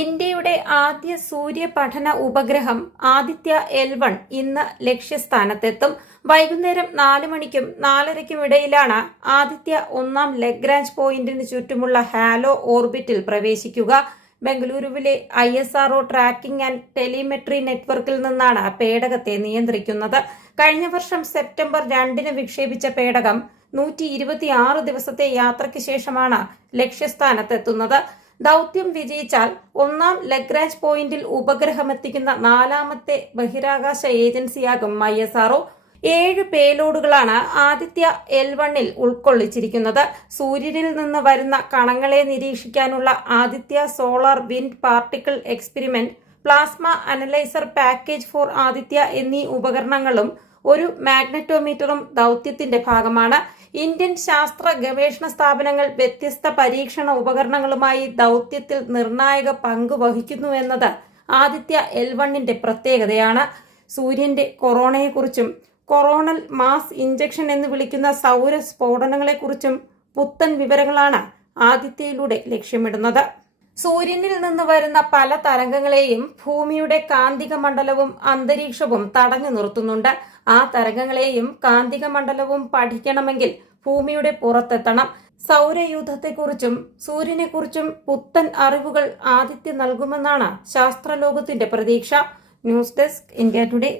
ഇന്ത്യയുടെ ആദ്യ സൂര്യപഠന ഉപഗ്രഹം ആദിത്യ L1 ഇന്ന് ലക്ഷ്യസ്ഥാനത്തെത്തും. വൈകുന്നേരം 4 മണിക്കും 4:30ക്കും ഇടയിലാണ് ആദിത്യ ഒന്നാം ലഗ്രാഞ്ച് പോയിന്റിന് ചുറ്റുമുള്ള ഹാലോ ഓർബിറ്റിൽ പ്രവേശിക്കുക. ബംഗളൂരുവിലെ ISRO ട്രാക്കിംഗ് ആൻഡ് ടെലിമെട്രി നെറ്റ്വർക്കിൽ നിന്നാണ് പേടകത്തെ നിയന്ത്രിക്കുന്നത്. കഴിഞ്ഞ വർഷം സെപ്റ്റംബർ 2-ന് വിക്ഷേപിച്ച പേടകം 126 ദിവസത്തെ യാത്രയ്ക്ക് ശേഷമാണ് ലക്ഷ്യസ്ഥാനത്തെത്തുന്നത്. ദൗത്യം വിജയിച്ചാൽ ഒന്നാം ലഗ്രാഞ്ച് പോയിന്റിൽ ഉപഗ്രഹമെത്തിക്കുന്ന 4ാമത്തെ ബഹിരാകാശ ഏജൻസിയാകും ISRO. 7 പേലോഡുകളാണ് ആദിത്യ L1-ൽ ഉൾക്കൊള്ളിച്ചിരിക്കുന്നത്. സൂര്യനിൽ നിന്ന് വരുന്ന കണങ്ങളെ നിരീക്ഷിക്കാനുള്ള Aditya solar wind particle experiment, plasma analyser package for Aditya എന്നീ ഉപകരണങ്ങളും ഒരു മാഗ്നറ്റോമീറ്ററും ദൗത്യത്തിന്റെ ഭാഗമാണ്. ഇന്ത്യൻ ശാസ്ത്ര ഗവേഷണ സ്ഥാപനങ്ങൾ വ്യത്യസ്ത പരീക്ഷണ ഉപകരണങ്ങളുമായി ദൗത്യത്തിൽ നിർണായക പങ്ക് വഹിക്കുന്നുവെന്നത് ആദിത്യ L1-ന്റെ പ്രത്യേകതയാണ്. സൂര്യന്റെ കൊറോണയെക്കുറിച്ചും കൊറോണൽ മാസ് ഇഞ്ചക്ഷൻ എന്ന് വിളിക്കുന്ന സൗര സ്ഫോടനങ്ങളെക്കുറിച്ചും പുത്തൻ വിവരങ്ങളാണ് ആദിത്യയിലൂടെ ലക്ഷ്യമിടുന്നത്. സൂര്യനിൽ നിന്ന് വരുന്ന പല തരംഗങ്ങളെയും ഭൂമിയുടെ കാന്തിക മണ്ഡലവും അന്തരീക്ഷവും തടഞ്ഞു നിർത്തുന്നുണ്ട്. ആ തരംഗങ്ങളെയും കാന്തിക മണ്ഡലവും പഠിക്കണമെങ്കിൽ ഭൂമിയുടെ പുറത്തെത്തണം. സൗരയൂഥത്തെക്കുറിച്ചും സൂര്യനെക്കുറിച്ചും പുത്തൻ അറിവുകൾ ആദിത്യ നൽകുമെന്നാണ് ശാസ്ത്രലോകത്തിന്റെ പ്രതീക്ഷ. News desk, India today.